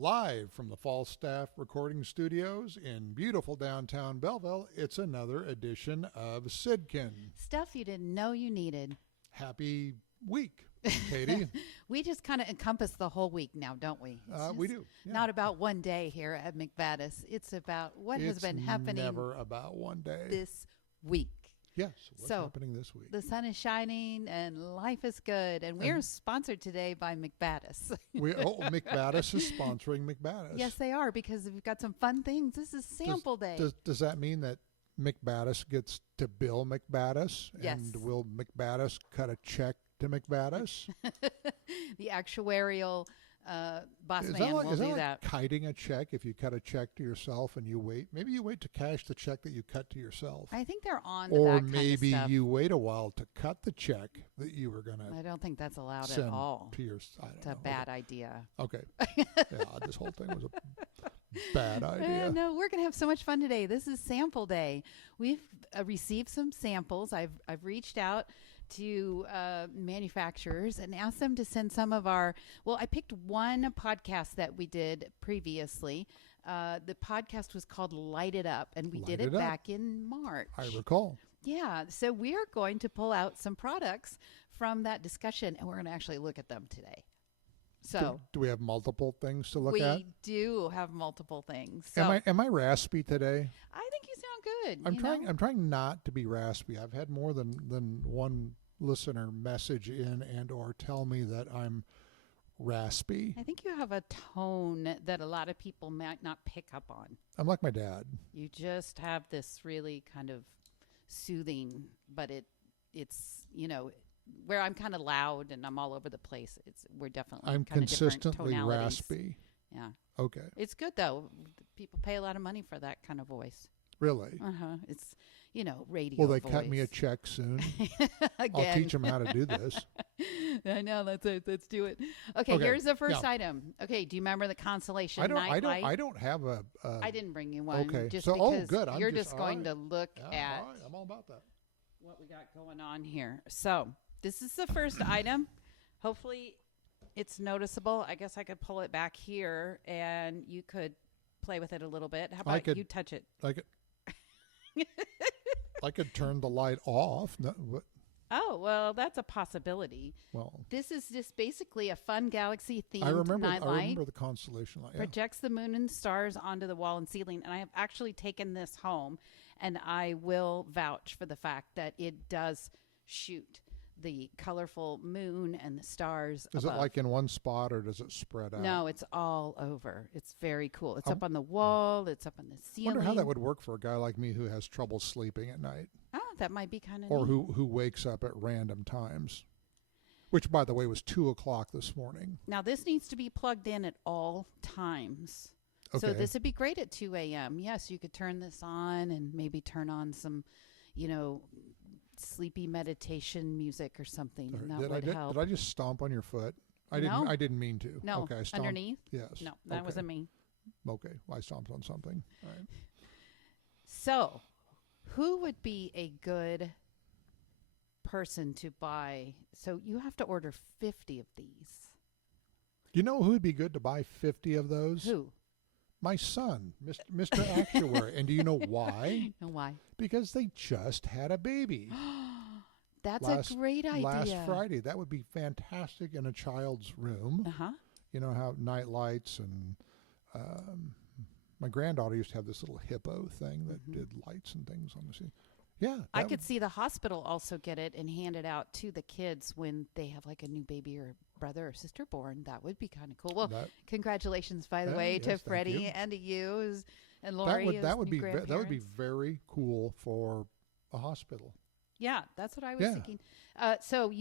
Live from the Falstaff Recording Studios in beautiful downtown Belleville, it's another edition of SYDKYN. Stuff you didn't know you needed. Happy week, Katy. We just kind of encompass the whole week now, don't we? We do. Yeah. Not about one day here at McBattas. It's about what has been happening. It's never about one day. This week. Yes. What's happening this week? The sun is shining and life is good. And we're sponsored today by McBattas. McBattas is sponsoring McBattas. Yes, they are, because we've got some fun things. This is sample day. Does that mean that McBattas gets to bill McBattas? Yes. And will McBattas cut a check to McBattas? The actuarial boss is man will do like that. Kiting a check if you cut a check to yourself and you wait? Maybe you wait to cash the check that you cut to yourself. I think they're on to or that maybe kind of stuff. you wait a while to cut the check that you were going to I don't think that's allowed send at all. to your. I don't It's know. a bad idea. Okay. Yeah, this whole thing was a bad idea. No, we're going to have so much fun today. This is sample day. We've received some samples. I've reached out to manufacturers and asked them to send some of our, I picked one podcast that we did previously. The podcast was called Light It Up, and we did it back in March. I recall. Yeah, so we're going to pull out some products from that discussion, and we're going to actually look at them today. So do we have multiple things to look at? We do have multiple things. So Am I raspy today? I think you sound good. I'm trying not to be raspy. I've had more than one listener message in and or tell me that I'm raspy. I think you have a tone that a lot of people might not pick up on. I'm like my dad. You just have this really kind of soothing, but it's where I'm kind of loud and I'm all over the place. We're definitely I'm kind of consistently different tonalities. raspy. Yeah. Okay. It's good though. People pay a lot of money for that kind of voice. Really? It's radio. Will they voice. cut me a check soon? Again. I'll teach them how to do this. I know. Let's do it. Okay. Here's the first item. Okay. Do you remember the Constellation Nightlight? I don't have a. I didn't bring you one. Okay. Just so because good. You're just going to look at. All right. I'm all about that. What we got going on here. So this is the first item. Hopefully it's noticeable. I guess I could pull it back here and you could play with it a little bit. How about you touch it? I could turn the light off. No, what? Oh, well, that's a possibility. Well, this is just basically a fun galaxy themed nightlight. I remember the constellation light. Yeah. Projects the moon and stars onto the wall and ceiling. And I have actually taken this home, and I will vouch for the fact that it does shoot the colorful moon and the stars Is above. it like in one spot, or does it spread out? No, it's all over. It's very cool. It's up on the wall. It's up on the ceiling. I wonder how that would work for a guy like me who has trouble sleeping at night. Oh, that might be kind of Or neat. who wakes up at random times. Which, by the way, was 2:00 this morning. Now, this needs to be plugged in at all times. Okay. So this would be great at 2 a.m. Yes, you could turn this on and maybe turn on some, sleepy meditation music or something. Right. And that would help. Did I just stomp on your foot? I didn't mean to. No. Okay, I stomped. Underneath? Yes. No, that wasn't me. Okay. Well, I stomped on something. All right. So, who would be a good person to buy? So you have to order 50 of these. Do you know who would be good to buy 50 of those? Who? My son, Mr. Actuary. And do you know why? No, why? Because they just had a baby. That's a great idea. Last Friday. That would be fantastic in a child's room. Uh-huh. You know how night lights and my granddaughter used to have this little hippo thing that did lights and things on the scene. Yeah. I could see the hospital also get it and hand it out to the kids when they have like a new baby or brother or sister born. That would be kind of cool. Well, congratulations, by the way, to Freddie and to you and Lori. That would be very cool for a hospital. Yeah, that's what I was thinking. So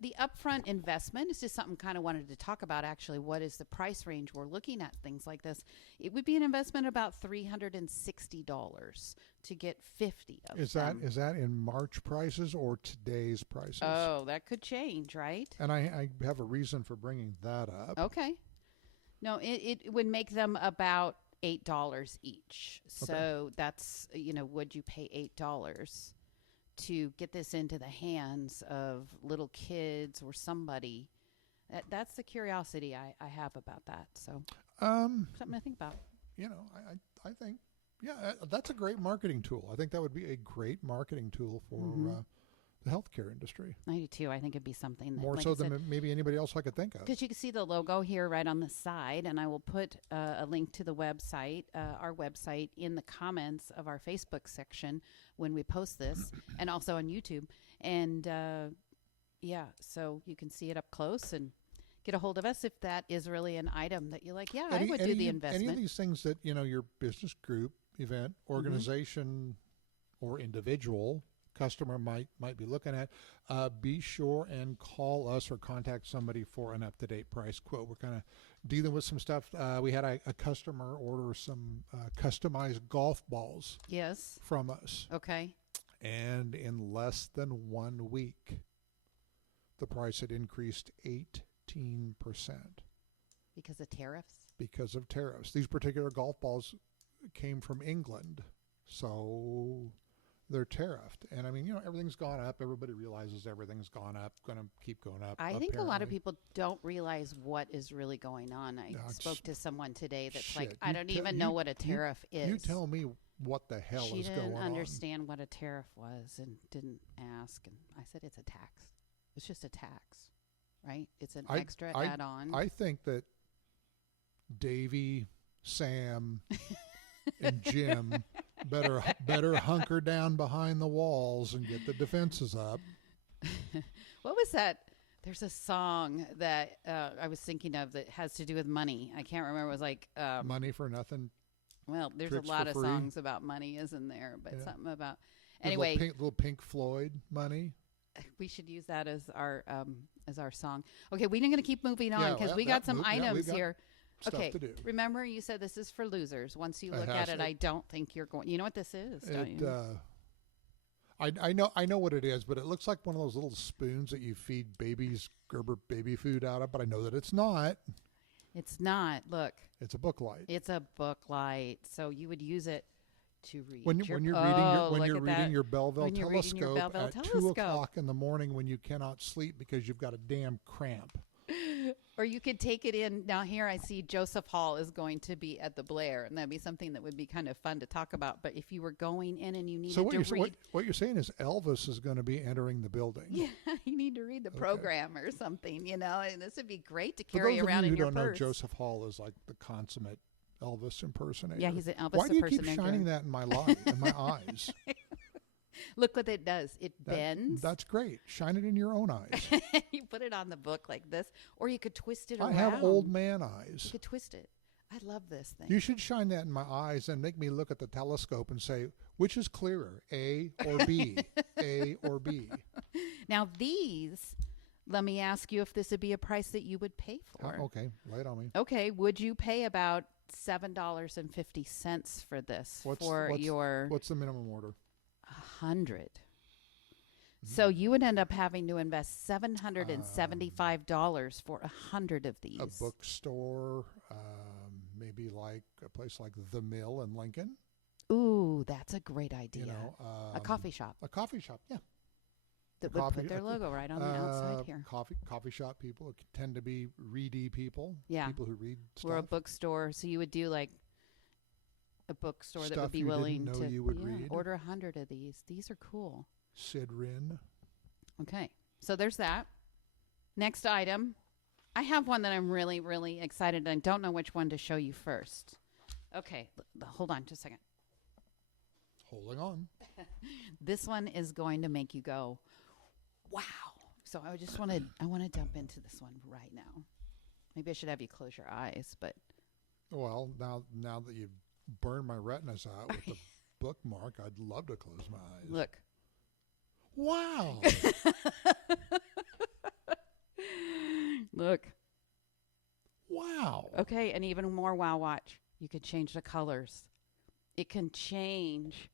the upfront investment is just something kind of wanted to talk about. Actually, what is the price range we're looking at? Things like this, it would be an investment of about $360 to get 50 of them. Is that in March prices or today's prices? Oh, that could change, right? And I have a reason for bringing that up. Okay. No, it would make them about $8 each. Okay. So that's would you pay $8? To get this into the hands of little kids or somebody That's the curiosity I have about that. So something to think about. You know, I think, yeah, that's a great marketing tool. I think that would be a great marketing tool for the healthcare industry. I do too. I think it'd be something that, More like so I said, than maybe anybody else I could think of. because you can see the logo here right on the side, and I will put a link to the website, our website, in the comments of our Facebook section when we post this, and also on YouTube. And yeah, so you can see it up close and get a hold of us if that is really an item that you're like, yeah, I would do the investment. Any of these things that, you know, your business group, event, organization, or individual customer might be looking at, be sure and call us or contact somebody for an up-to-date price quote. We're kind of dealing with some stuff. We had a customer order some customized golf balls from us. Okay. And in less than 1 week, the price had increased 18%. Because of tariffs? Because of tariffs. These particular golf balls came from England, so they're tariffed. And I mean, you know, everything's gone up. Everybody realizes everything's gone up, going to keep going up. I think a lot of people don't realize what is really going on. I spoke to someone today that's like, I don't even know what a tariff is. You tell me what the hell is going on. She didn't understand what a tariff was and didn't ask. And I said, it's a tax. It's just a tax, right? It's an extra add-on. I think that Davey, Sam, and Jim better hunker down behind the walls and get the defenses up. What was that? There's a song that I was thinking of that has to do with money. I can't remember. It was like Money for Nothing. Well, there's a lot of songs about money, isn't there? But something about anyway. Little Pink Floyd Money. We should use that as our song. Okay, we're going to keep moving on because we got some items here. Okay, remember you said this is for losers. Once you look at it, I don't think you're going. You know what this is, don't you? I know what it is, but it looks like one of those little spoons that you feed babies Gerber baby food out of. But I know that it's not. It's not. Look, it's a book light. It's a book light. So you would use it to read when you're reading your Belleville telescope at 2 o'clock in the morning when you cannot sleep because you've got a damn cramp. Or you could take it in. Now here I see Joseph Hall is going to be at the Blair, and that'd be something that would be kind of fun to talk about. But if you were going in and you needed to read. What you're saying is Elvis is going to be entering the building. Yeah, you need to read the program or something, you know, and this would be great to carry around in your purse. For those of you who don't know, Joseph Hall is like the consummate Elvis impersonator. Yeah, he's an Elvis impersonator. Why do you keep shining that in my eyes? Look what it does. It bends. That's great. Shine it in your own eyes. You put it on the book like this, or you could twist it around. I have old man eyes. You could twist it. I love this thing. You should shine that in my eyes and make me look at the telescope and say, which is clearer, A or B? A or B? Now these, let me ask you if this would be a price that you would pay for. Okay, lay it on me. Okay, would you pay about $7.50 for this? What's the minimum order? 100. So you would end up having to invest $775 for 100 of these. A bookstore, maybe like a place like The Mill in Lincoln. Ooh, that's a great idea. You know, a coffee shop. A coffee shop, yeah. That would put their logo right on the outside here. Coffee shop people tend to be ready people. Yeah. People who read stuff. Or a bookstore. So you would do like a bookstore stuff that would be willing to read. Order 100 of these. These are cool. Sid Rin. Okay. So there's that. Next item. I have one that I'm really, really excited, and I don't know which one to show you first. Okay. Hold on just a second. Holding on. This one is going to make you go, wow. So I want to jump into this one right now. Maybe I should have you close your eyes, but. Well, now that you've burned my retinas out with the bookmark, I'd love to close my eyes. Look. Wow. Look. Wow. Okay, and even more wow, watch. You could change the colors. It can change.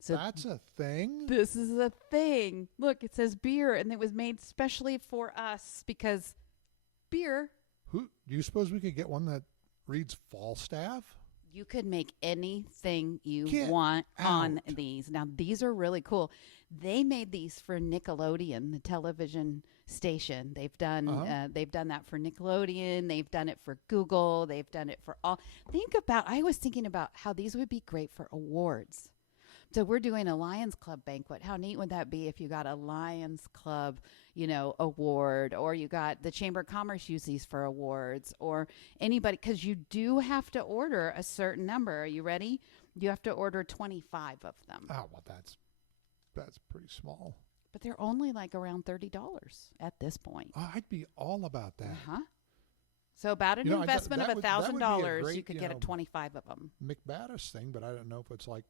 So that's a thing? This is a thing. Look, it says beer, and it was made specially for us because beer. Do you suppose we could get one that reads Falstaff? You could make anything you want on these. Now, these are really cool. They made these for Nickelodeon, the television station. They've done that for Nickelodeon. They've done it for Google. They've done it for all. I was thinking about how these would be great for awards. So we're doing a Lions Club banquet. How neat would that be if you got a Lions Club, award, or you got the Chamber of Commerce use these for awards, or anybody, because you do have to order a certain number. Are you ready? You have to order 25 of them. Oh, well, that's pretty small. But they're only like around $30 at this point. Oh, I'd be all about that. So about an investment of $1,000, you could get 25 of them. McBattas thing, but I don't know if it's like,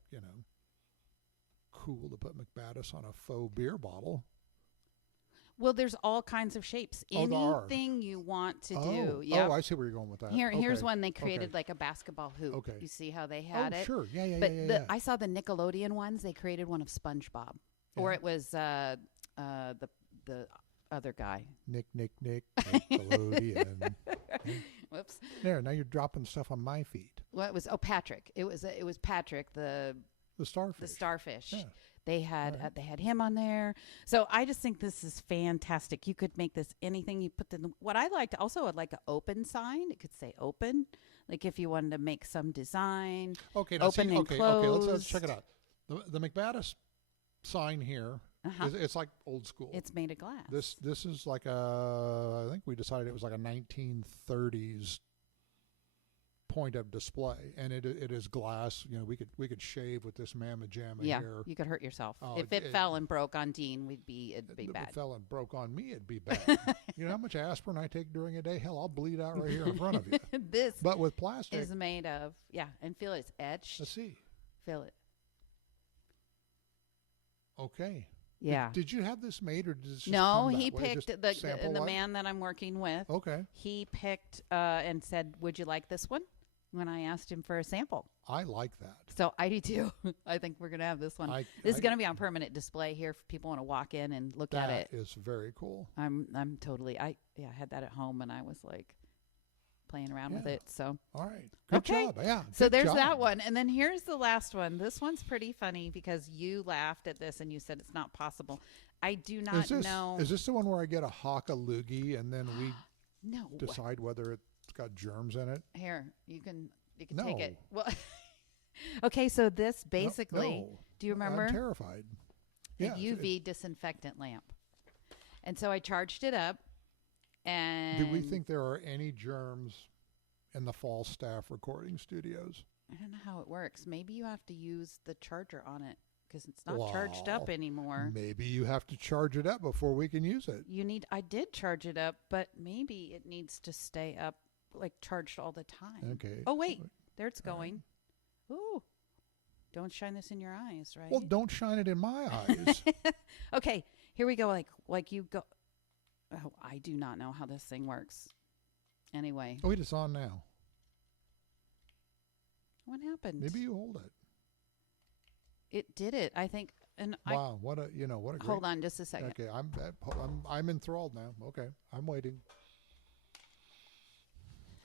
cool to put McBattas on a faux beer bottle. Well, there's all kinds of shapes. Anything you want to do. Yep. Oh, I see where you're going with that. Here's one they created like a basketball hoop. Okay. You see how they had it? Sure. Yeah. But I saw the Nickelodeon ones. They created one of SpongeBob. Yeah. Or it was the other guy. Nick, Nickelodeon. Whoops. There, now you're dropping stuff on my feet. Well, it was Patrick. It was Patrick, the starfish. The starfish. Yeah. They had him on there. So I just think this is fantastic. You could make this anything you put in. What I liked also, I'd like an open sign. It could say open, like if you wanted to make some design. Okay. Now open and close. Okay. Let's check it out. The McBattas sign here. It's like old school. It's made of glass. This is like I think we decided it was like a 1930s point of display, and it is glass. We could shave with this mamma jamma here. Yeah, you could hurt yourself. If it fell and broke on Dean, it'd be bad. If it fell and broke on me, it'd be bad. You know how much aspirin I take during a day? Hell, I'll bleed out right here in front of you. But with plastic is made of and feel it's etched. Let's see. Feel it. Okay. Yeah. Did you have this made, or did it just No, come he that way? picked Just the man that I'm working with. Okay. He picked and said, "Would you like this one?" When I asked him for a sample. I like that. So I do too. I think we're going to have this one. This is going to be on permanent display here if people want to walk in and look at it. That is very cool. I'm totally, I had that at home and I was like playing around with it. So. All right. Good job. Yeah. So there's that one. And then here's the last one. This one's pretty funny because you laughed at this and you said it's not possible. I do not know. Is this the one where I get a hock of loogie and then we decide whether it's got germs in it? Here, you can take it. Well, okay, so this basically, do you remember? I'm terrified. A UV disinfectant lamp. And so I charged it up, and do we think there are any germs in the fall staff recording studios? I don't know how it works. Maybe you have to use the charger on it because it's not charged up anymore. Maybe you have to charge it up before we can use it. I did charge it up, but maybe it needs to stay up, like charged all the time. Okay. Oh, wait. There it's going. Ooh. Don't shine this in your eyes, right? Well, don't shine it in my eyes. Okay. Here we go. Like you go. Oh, I do not know how this thing works. Anyway. Oh, wait, it's on now. What happened? Maybe you hold it. It did it, I think. And wow, what a great. Hold on just a second. Okay, I'm enthralled now. Okay, I'm waiting.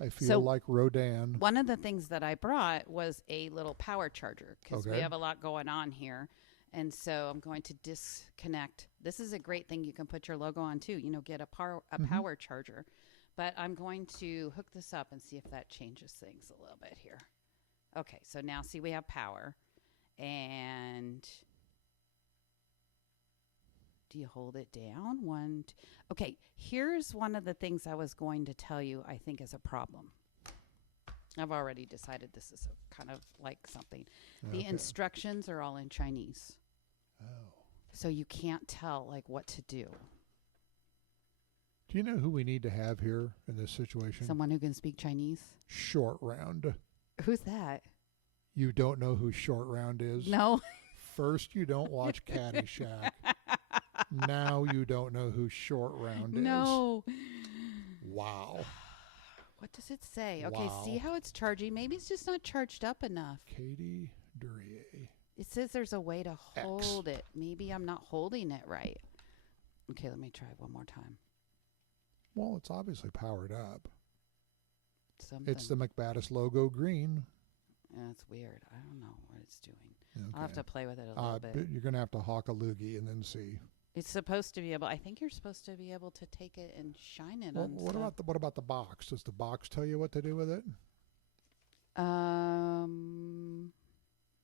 I feel like Rodin. One of the things that I brought was a little power charger because we have a lot going on here. And so I'm going to disconnect. This is a great thing you can put your logo on too. Get a power charger. But I'm going to hook this up and see if that changes things a little bit here. Okay, so now see we have power. And do you hold it down? Okay, here's one of the things I was going to tell you I think is a problem. I've already decided this is kind of like something. The instructions are all in Chinese. Oh. So you can't tell what to do. Do you know who we need to have here in this situation? Someone who can speak Chinese? Short Round. Who's that? You don't know who Short Round is? No. First, you don't watch Caddyshack. Now you don't know who Short Round is. No. Wow. What does it say? Okay, see how it's charging? Maybe it's just not charged up enough. Katy, Duryea. It says there's a way to hold it. Maybe I'm not holding it right. Okay, let me try one more time. Well, it's obviously powered up. Something. It's the McBattas logo green. That's weird. I don't know what it's doing. Okay. I'll have to play with it a little bit. You're going to have to hawk a loogie and then see. It's supposed to be able. I think you're supposed to be able to take it and shine it on What stuff. about the box? Does the box tell you what to do with it?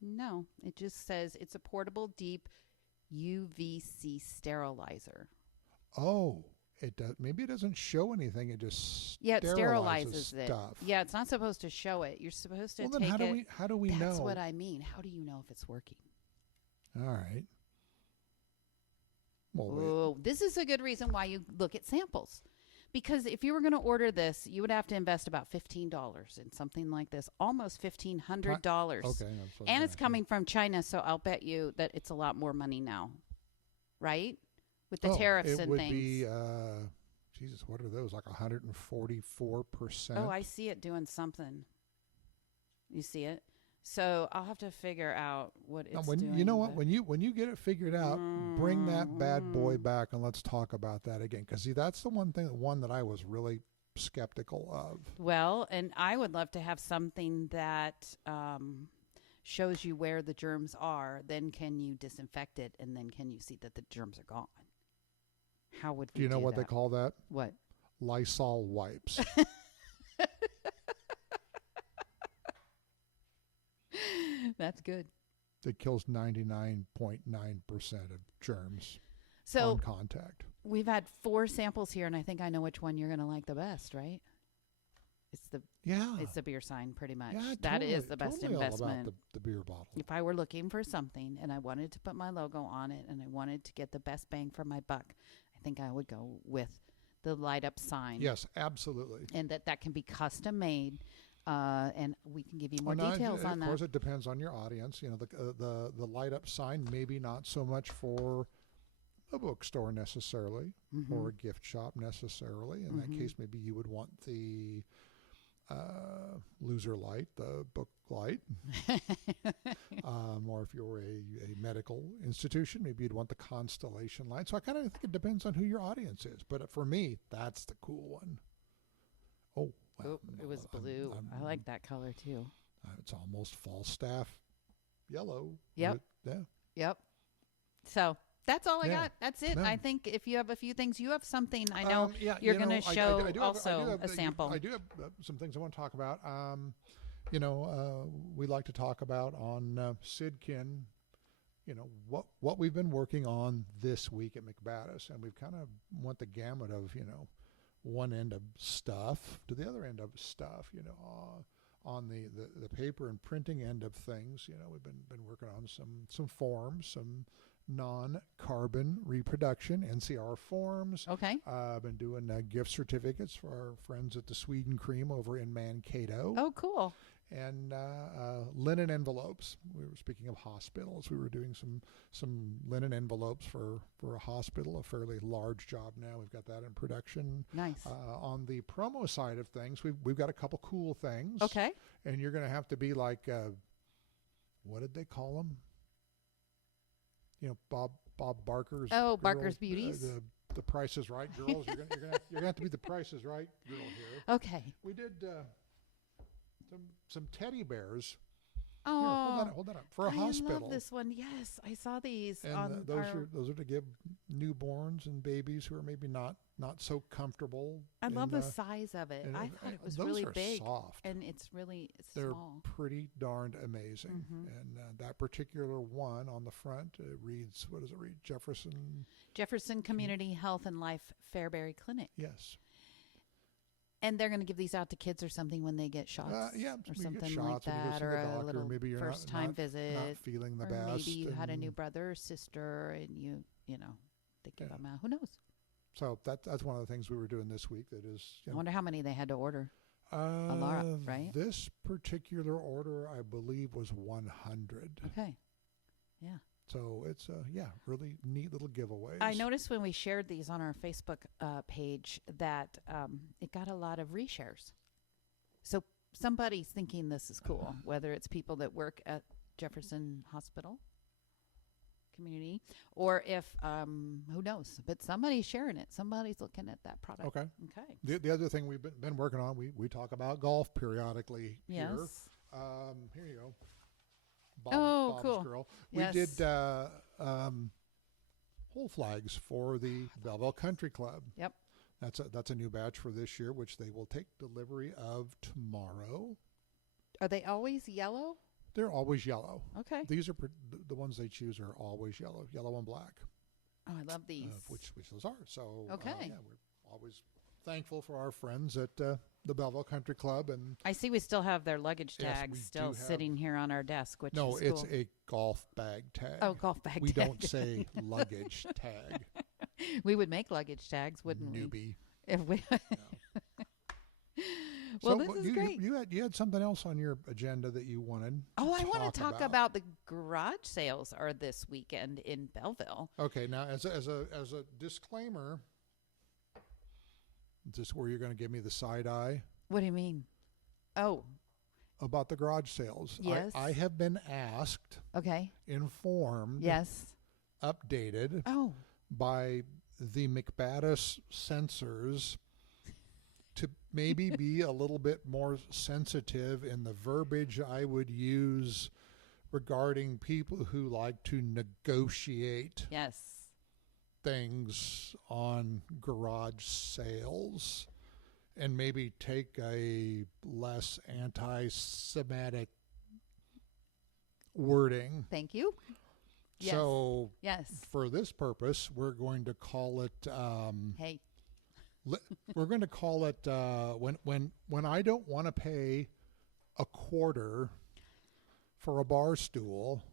No. It just says it's a portable deep UVC sterilizer. Oh, it does. Maybe it doesn't show anything. It just Yeah, it sterilizes stuff. it. Yeah, it's not supposed to show it. You're supposed to Well, take then it. how do we know? That's what I mean. How do you know if it's working? All right. Well, Oh, this is a good reason why you look at samples. Because if you were going to order this, you would have to invest about $15 in something like this, almost $1,500. okay. And it's coming from China, so I'll bet you that it's a lot more money now, right? With the tariffs and it would things. be, Jesus, what are those? Like 144%? Oh, I see it doing something. You see it? So I'll have to figure out what it's doing. You know what? When you get it figured out, bring that bad boy back and let's talk about that again. Because see, that's the one that I was really skeptical of. Well, and I would love to have something that shows you where the germs are. Then can you disinfect it, and then can you see that the germs are gone? How would we Do you know what that? they call that? What? Lysol wipes. That's good. It kills 99.9% of germs So on contact. we've had 4 samples here, and I think I know which one you're going to like the best, right? It's the beer sign, pretty much. Yeah, That totally, is the best totally investment. all about the beer bottle. If I were looking for something and I wanted to put my logo on it and I wanted to get the best bang for my buck, I think I would go with the light up sign. Yes, absolutely. And that can be custom made. And we can give you more details on that. Of course, it depends on your audience. You know, the light up sign, maybe not so much for a bookstore necessarily, or a gift shop necessarily. In that case, maybe you would want the loser light, the book light. Or if you're a medical institution, maybe you'd want the constellation light. So I kind of think it depends on who your audience is. But for me, that's the cool one. Oh. Well, it was blue. I like that color too. It's almost Falstaff yellow. Yep. Yeah. Yep. So that's all I Yeah. got. That's it. No. I think if you have a few things, you have something. I know you're going to show a sample. I do have some things I want to talk about. We like to talk about on SYDKYN, what we've been working on this week at McBattas, and we've kind of went the gamut of, one end of stuff to the other end of stuff, on the paper and printing end of things. We've been working on some forms, some non-carbon reproduction, NCR forms. Okay. I've been doing gift certificates for our friends at the SYDKYN over in Mankato. Oh, cool. And linen envelopes. We were speaking of hospitals. We were doing some linen envelopes for a hospital, a fairly large job now. We've got that in production. Nice. On the promo side of things, we've got a couple cool things. Okay. And you're going to have to be like, what did they call them? Bob Barker's. Oh, girl, Barker's Beauties. The Price is Right girls. You're gonna have to be the Price is Right girl here. Okay. We did some teddy bears. Oh, Here, hold that up for a hospital. I love this one. Yes, I saw these. And those are to give newborns and babies who are maybe not so comfortable. I love the size of it. I thought it was really big, soft. and it's They're small. pretty darned amazing. And that particular one on the front reads, what does it read? Jefferson Community Health and Life Fairbury Clinic. Yes. And they're going to give these out to kids or something when they get shots, or something like that, or a little maybe you're first-time visit, not feeling the or best. maybe you had a new brother or sister, and they give them out. Who knows? So that's one of the things we were doing this week. That is, I wonder how many they had to order. A lot, right? This particular order, I believe, was 100. Okay. Yeah. So it's really neat little giveaways. I noticed when we shared these on our Facebook page that it got a lot of reshares. So somebody's thinking this is cool, whether it's people that work at Jefferson Hospital Community, or if who knows, but somebody's sharing it. Somebody's looking at that product. Okay. Okay. The other thing we've been working on, we talk about golf periodically Yes. here. Here you go. Bob's cool. Girl. Yes. We did pole flags for the Belleville Country Club. Yep. That's a new batch for this year, which they will take delivery of tomorrow. Are they always yellow? They're always yellow. Okay. These are the ones they choose are always yellow and black. Oh, I love these. Which those are. So okay. Yeah, we're always thankful for our friends at the Belleville Country Club. And I see we still have their luggage tags still sitting here on our desk, which is cool. it's a golf bag tag. Oh, golf bag we tag. don't say luggage tag. We would make luggage tags, wouldn't Newbie. we? If we. So Well, this is great. You had something else on your agenda that you wanted. I want to talk about the garage sales are this weekend in Belleville. Okay, now as a disclaimer, is this where you're going to give me the side eye? What do you mean? Oh, about the garage sales. Yes. I have been asked. Okay. Informed. Yes. Updated. Oh. By the McBattas censors to maybe be a little bit more sensitive in the verbiage I would use regarding people who like to negotiate things on garage sales and maybe take a less anti-Semitic wording. Thank you. So yes. For this purpose, we're going to call it hey. We're going to call it when I don't want to pay a quarter for a bar stool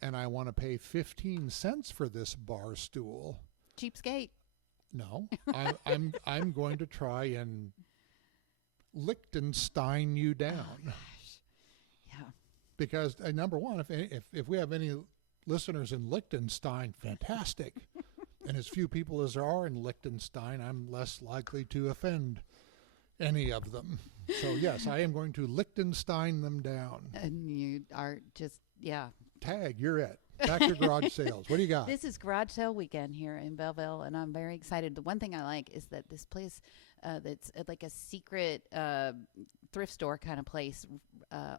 and I want to pay 15 cents for this bar stool. Cheapskate. No. I'm going to try and Liechtenstein you down. Oh, gosh. Yeah. Because number one, if we have any listeners in Liechtenstein, fantastic. And as few people as there are in Liechtenstein, I'm less likely to offend any of them. So, yes, I am going to Liechtenstein them down. And you are just, Tag, you're it. Back to garage sales. What do you got? This is garage sale weekend here in Belleville, and I'm very excited. The one thing I like is that this place that's like a secret thrift store kind of place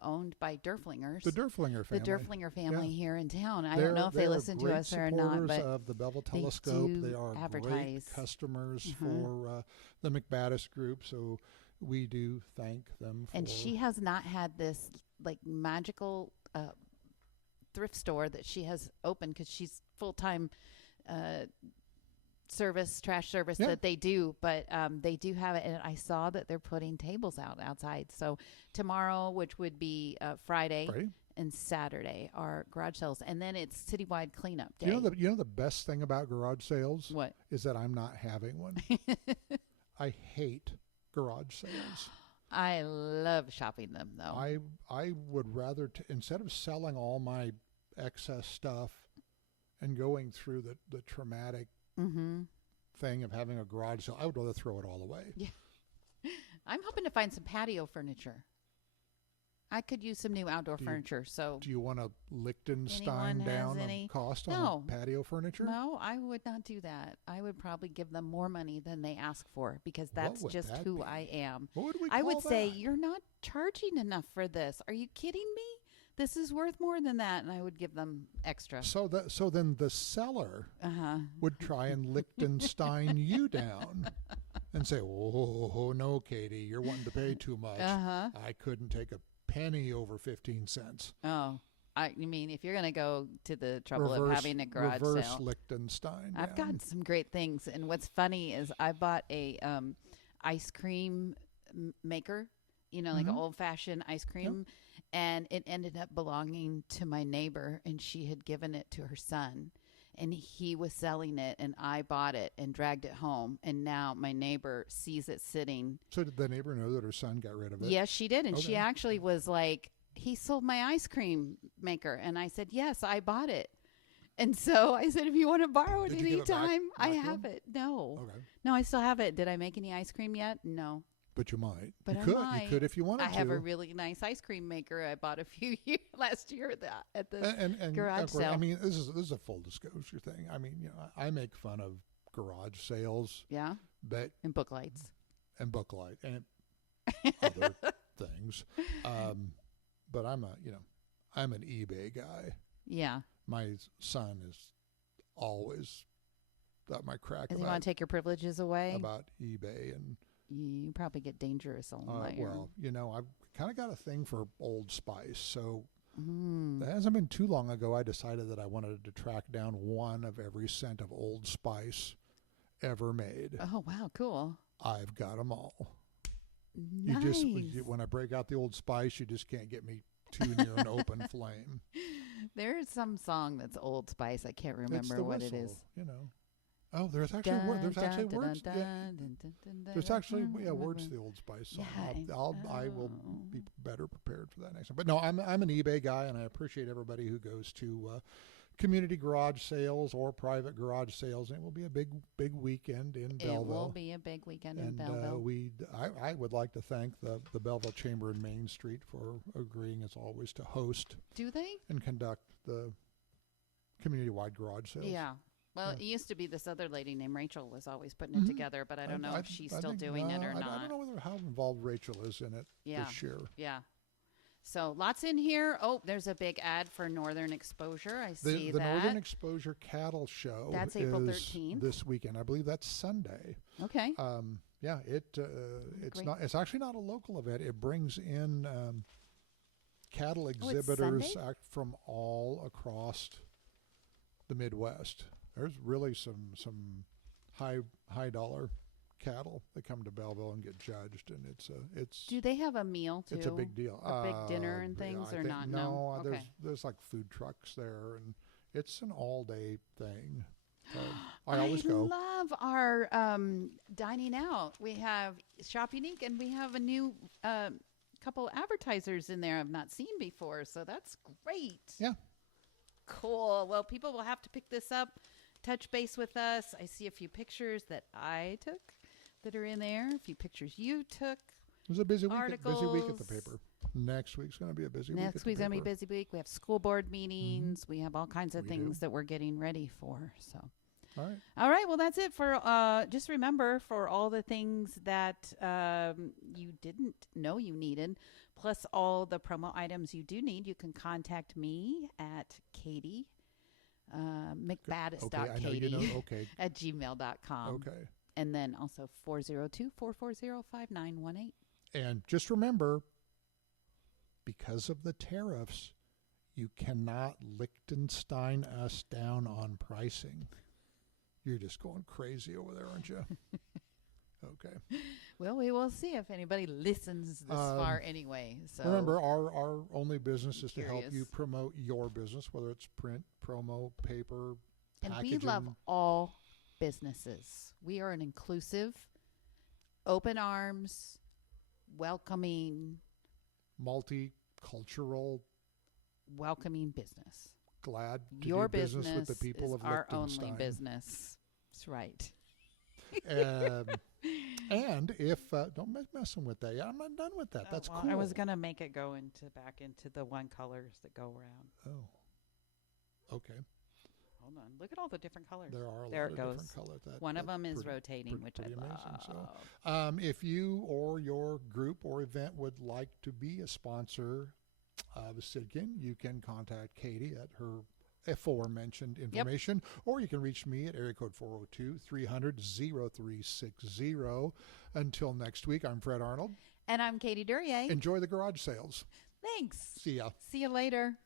owned by Derflingers. The Derflinger family. The Derflinger family here in town. I don't know if they listen to us or not, but of the Belleville Telescope. They are advertise. Great customers for the McBattas Group, so we do thank them for. And she has not had this like magical thrift store that she has opened because she's full-time trash service that they do, but they do have it. And I saw that they're putting tables outside. So tomorrow, which would be Friday and Saturday, are garage sales, and then it's citywide cleanup day. You know the best thing about garage sales? What? Is that I'm not having one. I hate garage sales. I love shopping them, though. I would rather, instead of selling all my excess stuff and going through the traumatic thing of having a garage sale, I would rather throw it all away. Yeah. I'm hoping to find some patio furniture. I could use some new outdoor furniture. So, do you want to Liechtenstein down the cost on the patio furniture? No, I would not do that. I would probably give them more money than they ask for because that's just who I am. What would we call I would that? say, you're not charging enough for this. Are you kidding me? This is worth more than that, and I would give them extra. So then the seller would try and Liechtenstein you down and say, "Oh no, Katy, you're wanting to pay too much. I couldn't take a penny over 15 cents." Oh, you mean if you're going to go to the trouble of having a garage reverse sale. Liechtenstein. I've got some great things, and what's funny is I bought a ice cream maker, like an old-fashioned ice cream, and it ended up belonging to my neighbor, and she had given it to her son, and he was selling it, and I bought it and dragged it home, and now my neighbor sees it sitting. So did the neighbor know that her son got rid of it? Yes, she did, and she actually was like, "He sold my ice cream maker," and I said, "Yes, I bought it." And so I said, "If you want to borrow it anytime, I have it." No. Okay. No, I still have it. Did I make any ice cream yet? No. But you might. But you could if you wanted to. I have a really nice ice cream maker I bought last year at the garage sale. I mean, this is a full disclosure thing. I mean, I make fun of garage sales. Yeah. But and book lights. And book light and other things. But I'm an eBay guy. Yeah. My son is always up my crack Does he want to take your privileges away? about eBay and You probably get dangerous on there. well, I've kind of got a thing for Old Spice, so Mm. it hasn't been too long ago I decided that I wanted to track down one of every scent of Old Spice ever made. Oh, wow. Cool. I've got them all. Nice. When I break out the Old Spice, you just can't get me too near an open flame. There's some song that's Old Spice. I can't It's remember the what whistle, it is. Oh, there's actually words. Yeah, there's actually words to the Old Spice song. Yeah, I will be better prepared for that next time. But no, I'm an eBay guy, and I appreciate everybody who goes to community garage sales or private garage sales. And it will be a big weekend in Belleville. It will be a big weekend in Belleville. I would like to thank the Belleville Chamber in Main Street for agreeing, as always, to host. Do they? And conduct the community-wide garage sales. Yeah. Well, it used to be this other lady named Rachel was always putting it together, but I don't know if she's still doing it or not. I don't know how involved Rachel is in it this year. Yeah. So lots in here. Oh, there's a big ad for Northern Exposure. I see that. The Northern Exposure Cattle Show. That's April 13th. This weekend. I believe that's Sunday. Okay. Yeah. It's actually not a local event. It brings in cattle exhibitors from all across the Midwest. There's really some high dollar cattle that come to Belleville and get judged, and it's. Do they have a meal too? It's a big deal. A big dinner and things, or not? No, Okay. there's like food trucks there, and it's an all day thing. So I always go. I love our dining out. We have Shop Unique, and we have a new couple advertisers in there I've not seen before, so that's great. Yeah. Cool. Well, people will have to pick this up, touch base with us. I see a few pictures that I took that are in there, a few pictures you took. It was a busy week at Articles. the paper. Next week's going to be a busy week. Next week's going to be a busy week. We have school board meetings. We have all kinds of things that we're getting ready for. So, all right. Well, that's it for. Just remember, for all the things that you didn't know you needed, plus all the promo items you do need, you can contact me at Katy. McBattas.Katy at gmail.com. Okay. And then also 402-440-5918. And just remember, because of the tariffs, you cannot Liechtenstein us down on pricing. You're just going crazy over there, aren't you? Okay. Well, we will see if anybody listens this far anyway. So remember, our only business is to help you promote your business, whether it's print, promo, paper, packaging. And we love all businesses. We are an inclusive, open arms, welcoming, multicultural, welcoming business. Glad to your do business with the people of our Liechtenstein. only business. That's right. And if don't mess with that. Yeah, I'm not done with that. That's cool. I was gonna make it go back into the one colors that go around. Oh, okay. Hold on. Look at all the different colors. There are a lot of different colors. One of them is rotating, which I love. So, if you or your group or event would like to be a sponsor of SYDKYN, you can contact Katy at her aforementioned information, or you can reach me at area code 402-300-0360. Until next week, I'm Fred Arnold. And I'm Katy Duryea. Enjoy the garage sales. Thanks. See ya. See you later.